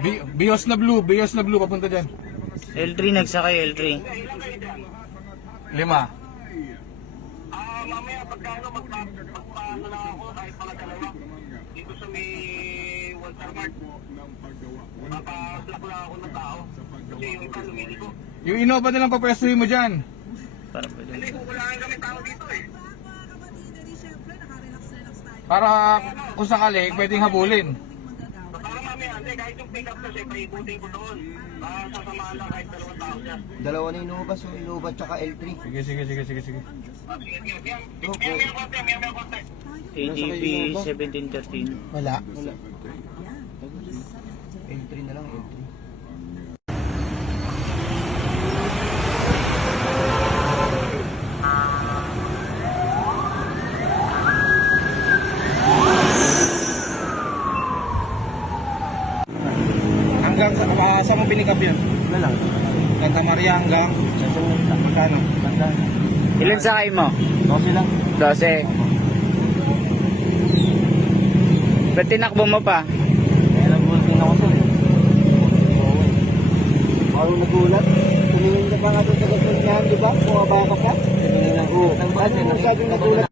Bi- Bios na blue, Bios na blue, papunta dyan. L3 nagsakay L3. Lima. Ah, mamaya pagkano magpapaano na ako kahit mga dalawa. Dito sa may Walter Mart. Papaslak na ako ng tao. Kasi yung iba lumili ko. Yung Innova na lang papwestuhin mo dyan. Para pwede. Hindi, kukulangan kami tao dito eh. Para kung sakali, pwedeng habulin. Hindi, kahit yung pick up kasi, paikutin ko doon. Ah, sasamahan lang kahit dalawang tao dyan. Dalawa na Innova, so Innova tsaka L3. Sige, sige, sige, sige, sige. Ah, sige, sige. Maya, maya, maya, konti, maya, maya, konti. ADP 1713. Wala. Wala. L3 na lang, L3. Hanggang sa, uh, saan mo pinikap yan? Wala lang. Santa Maria hanggang magkano? Banda. Ilan sakay mo? 12 lang. 12. Ba't tinakbo mo pa? Kaya lang bulking ako to. Oo. Ako nagulat. Tumingin ka pa nga doon sa gasol niyan, di ba? Bumaba ka pa. Tumingin ako. Ano masyadong nagulat?